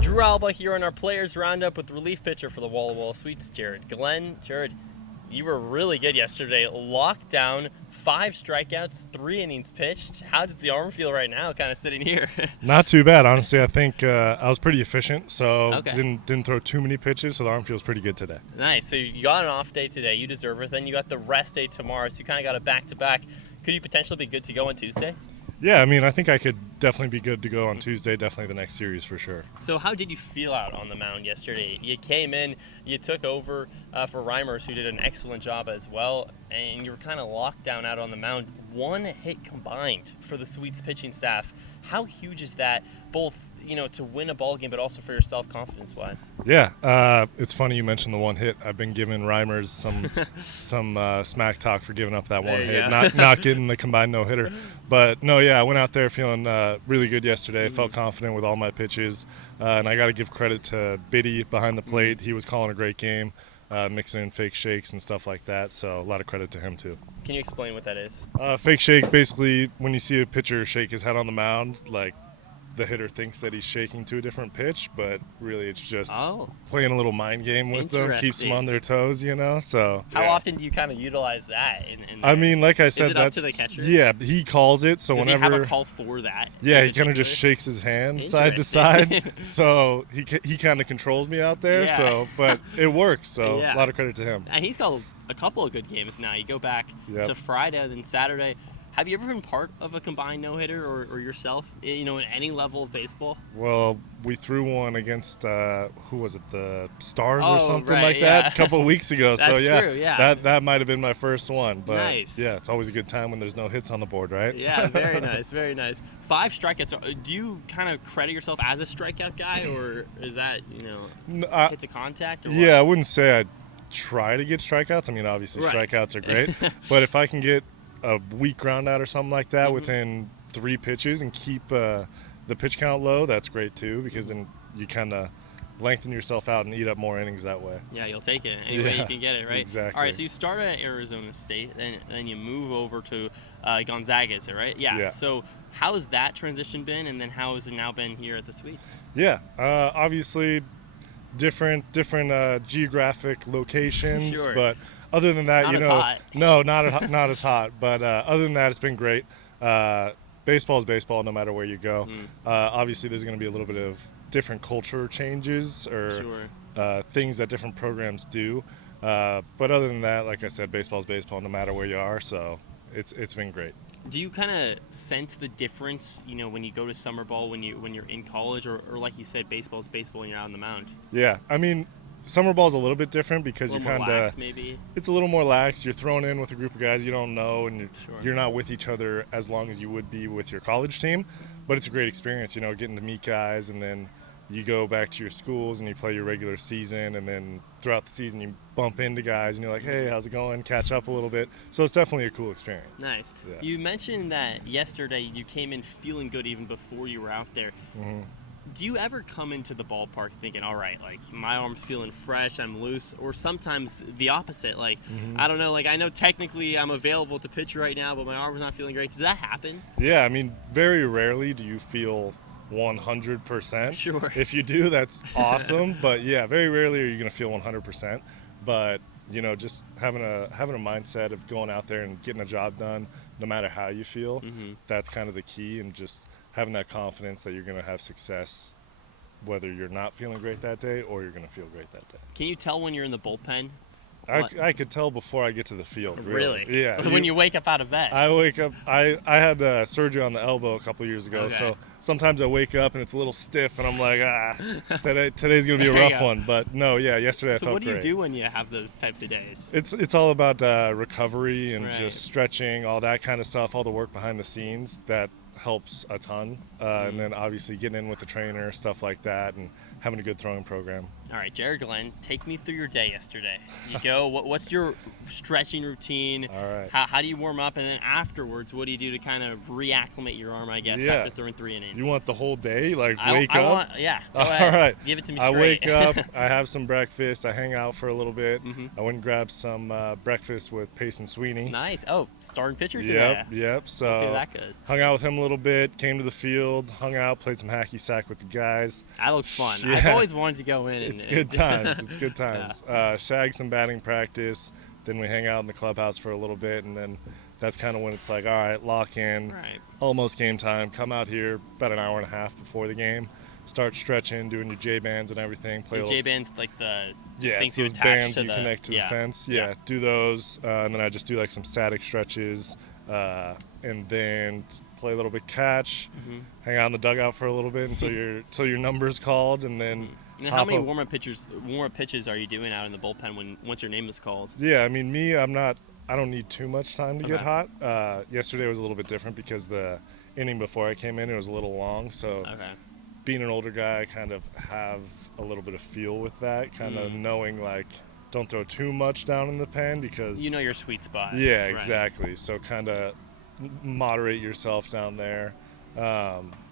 Drew Alba here on our Players Roundup with relief pitcher for the Walla Walla Sweets, Jared Glenn. Jared, you were really good yesterday. Locked down, 5 strikeouts, 3 innings pitched. How does the arm feel right now, kind of sitting here? Not too bad, honestly. I think I was pretty efficient, so Okay. didn't throw too many pitches, so the arm feels pretty good today. Nice. So you got an off day today. You deserve it. Then you got the rest day tomorrow, so you kind of got a back-to-back. Could you potentially be good to go on Tuesday? Yeah, I mean, I think I could definitely be good to go on Tuesday, definitely the next series for sure. So how did you feel out on the mound yesterday? You came in, you took over for Reimers, who did an excellent job as well, and you were kind of locked down out on the mound. 1 hit combined for the Sweets pitching staff. How huge is that, both to win a ball game, but also for yourself confidence-wise? Yeah, it's funny you mentioned the 1 hit. I've been giving Reimers some smack talk for giving up that 1 hit, not getting the combined no-hitter. But no, yeah, I went out there feeling really good yesterday. Felt confident with all my pitches, and I got to give credit to Biddy behind the plate. He was calling a great game, mixing in fake shakes and stuff like that. So a lot of credit to him too. Can you explain what that is? Fake shake, basically, when you see a pitcher shake his head on the mound, like, the hitter thinks that he's shaking to a different pitch, but really it's just playing a little mind game with them, keeps them on their toes, So how often do you kind of utilize that? I mean, like I said, is it up to the catcher? Yeah, he calls it. So Does whenever he have a call for that? Yeah, he kind of just shakes his hand side to side. So he kind of controls me out there. Yeah. So, but it works. So a lot of credit to him. And he's got a couple of good games now. You go back to Friday and then Saturday. Have you ever been part of a combined no-hitter or yourself, in any level of baseball? Well, we threw one against, who was it, the Stars or something like that a couple of weeks ago. That's so, yeah, true, yeah. That might have been my first one. But, nice. Yeah, it's always a good time when there's no hits on the board, right? Yeah, very nice, very nice. 5 strikeouts. Do you kind of credit yourself as a strikeout guy, or is that, hits a contact? Or yeah, I wouldn't say I try to get strikeouts. I mean, obviously strikeouts are great. But if I can get a weak ground out or something like that within 3 pitches and keep the pitch count low, that's great too, because then you kind of lengthen yourself out and eat up more innings that way. Yeah, you'll take it any way you can get it, right? Exactly. All right, so you start at Arizona State, then you move over to Gonzaga, is it right? Yeah. So how has that transition been, and then how has it now been here at the Sweets? Yeah, obviously different geographic locations, Sure. But other than that, not as hot. No, not as hot. But other than that, it's been great. Baseball is baseball, no matter where you go. Obviously, there's going to be a little bit of different culture changes or things that different programs do. But other than that, like I said, baseball is baseball, no matter where you are. So it's been great. Do you kind of sense the difference, when you go to summer ball when you're in college, or like you said, baseball is baseball when you're out on the mound? Yeah, I mean, summer ball is a little bit different because you kind of maybe. It's a little more lax. You're thrown in with a group of guys you don't know, and you're not with each other as long as you would be with your college team. But it's a great experience, getting to meet guys, and then you go back to your schools and you play your regular season, and then throughout the season you bump into guys and you're like, hey, how's it going? Catch up a little bit. So it's definitely a cool experience. Nice. Yeah. You mentioned that yesterday you came in feeling good even before you were out there. Do you ever come into the ballpark thinking, all right, like my arm's feeling fresh, I'm loose, or sometimes the opposite, like I don't know, like I know technically I'm available to pitch right now, but my arm's not feeling great. Does that happen? Yeah, I mean, very rarely do you feel 100%. Sure. If you do, that's awesome. But yeah, very rarely are you going to feel 100%. But just having a mindset of going out there and getting a job done, no matter how you feel, that's kind of the key. And just having that confidence that you're going to have success, whether you're not feeling great that day or you're going to feel great that day. Can you tell when you're in the bullpen? I could tell before I get to the field. Really? Yeah. When you wake up out of bed? I wake up. I had surgery on the elbow a couple years ago, so sometimes I wake up and it's a little stiff, and I'm like, today's gonna be a rough one. But no, yesterday I felt great. So what do you do when you have those types of days? It's all about recovery and just stretching, all that kind of stuff, all the work behind the scenes that helps a ton. And then obviously getting in with the trainer, stuff like that, and having a good throwing program. All right, Jared Glenn, take me through your day yesterday. You go. What's your stretching routine? All right. How do you warm up, and then afterwards, what do you do to kind of reacclimate your arm? I guess Yeah. after throwing 3 innings. You want the whole day? Like wake I up? want, yeah. Go All ahead. right. Give it to me I straight. wake up. I have some breakfast. I hang out for a little bit. Mm-hmm. I went and grabbed some breakfast with Payson Sweeney. Nice. Oh, starting pitcher Yep. today. Yep. So We'll see how that goes. hung out with him a little bit. Came to the field. Hung out. Played some hacky sack with the guys. That looks fun. Yeah. I've always wanted to go in. It's good times. It's good times. Shag some batting practice. Then we hang out in the clubhouse for a little bit, and then that's kind of when it's like, all right, lock in. Right. Almost game time. Come out here about an hour and a half before the game. Start stretching, doing your J bands and everything. Play Those J bands, like the things those you attach bands to you the connect to the fence. Yeah. Do those, and then I just do like some static stretches, and then play a little bit catch. Mm-hmm. Hang out in the dugout for a little bit until your number's called, and then. And how many warm-up pitches are you doing out in the bullpen once your name is called? Yeah, I mean, I don't need too much time to get Okay. hot. Yesterday was a little bit different because the inning before I came in, it was a little long. So Okay. being an older guy, I kind of have a little bit of feel with that, kind of knowing like, don't throw too much down in the pen because You know your sweet spot. yeah, Right. exactly. So kind of moderate yourself down there.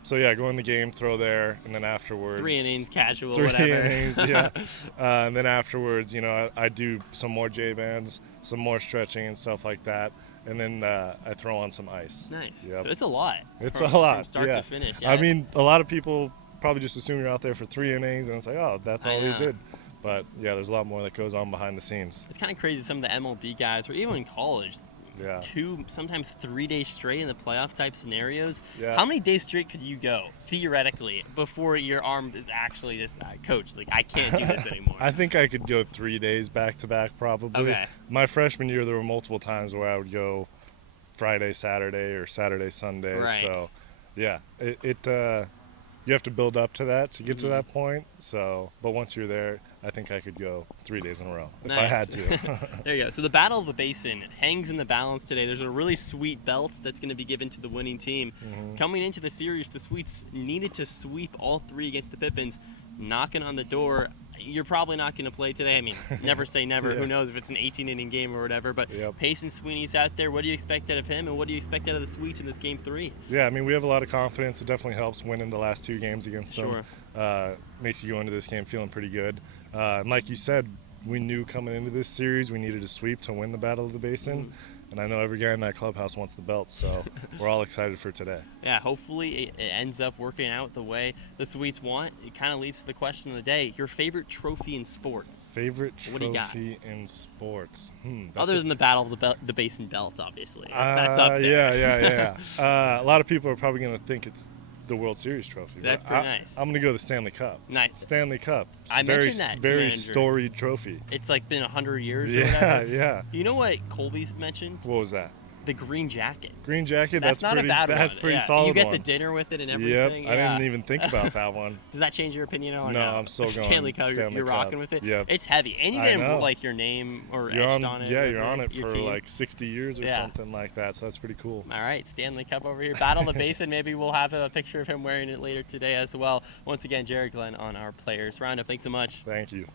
So yeah, go in the game, throw there, and then afterwards 3 innings, casual, 3 whatever. innings, yeah. And then afterwards, I do some more J bands, some more stretching and stuff like that, and then I throw on some ice. Nice. Yep. So it's a lot. It's from, a lot. From start yeah. to finish. Yeah. I mean, a lot of people probably just assume you're out there for 3 innings, and it's like, oh, that's I all he know. did. But yeah, there's a lot more that goes on behind the scenes. It's kind of crazy. Some of the MLB guys, or even in college, Yeah. 2, sometimes 3 days straight in the playoff type scenarios. Yeah. How many days straight could you go theoretically before your arm is actually just coach? Like, I can't do this anymore. I think I could go 3 days back to back probably. Okay. My freshman year, there were multiple times where I would go Friday, Saturday, or Saturday, Sunday. Right. So, yeah, you have to build up to that to get to that point. So, but once you're there, I think I could go 3 days in a row if I Nice. had to. There you go. So the Battle of the Basin hangs in the balance today. There's a really sweet belt that's going to be given to the winning team. Coming into the series, the Sweets needed to sweep all 3 against the Pippins, knocking on the door. You're probably not going to play today. I mean, never say never. Yeah. Who knows if it's an 18-inning game or whatever. But Yep. Payson Sweeney's out there. What do you expect out of him, and what do you expect out of the Sweets in this Game 3? Yeah, I mean, we have a lot of confidence. It definitely helps winning the last 2 games against Sure. them. Makes you go into this game feeling pretty good. And like you said, we knew coming into this series we needed a sweep to win the Battle of the Basin. And I know every guy in that clubhouse wants the belt, so we're all excited for today. Yeah, hopefully it ends up working out the way the Sweets want. It kind of leads to the question of the day. Your favorite trophy in sports? Favorite What do you got? trophy in sports? Other than the Battle of the Basin belt, obviously. That's up there. Yeah. A lot of people are probably going to think it's the World Series trophy. That's but pretty nice. I'm going to go the Stanley Cup. Nice. Stanley Cup. I very, mentioned that to very Andrew. storied trophy. It's like been 100 years or Yeah, whatever. yeah. You know what Colby's mentioned? What was that? The green jacket. Green jacket. That's not pretty, a bad one. That's pretty Yeah. solid. You get one. the dinner with it and Yep. everything. I Yeah. didn't even think about that one. Does that change your opinion at all? or No, I'm still going Stanley Cup. Stanley You're Cup. rocking with it. Yep. It's heavy, and you I get know. like your name or You're etched on, on it. yeah, or you're on it your for team. like 60 years or Yeah. something like that. So that's pretty cool. All right, Stanley Cup over here. Battle of the Basin. Maybe we'll have a picture of him wearing it later today as well. Once again, Jared Glenn on our Players Roundup. Thanks so much. Thank you.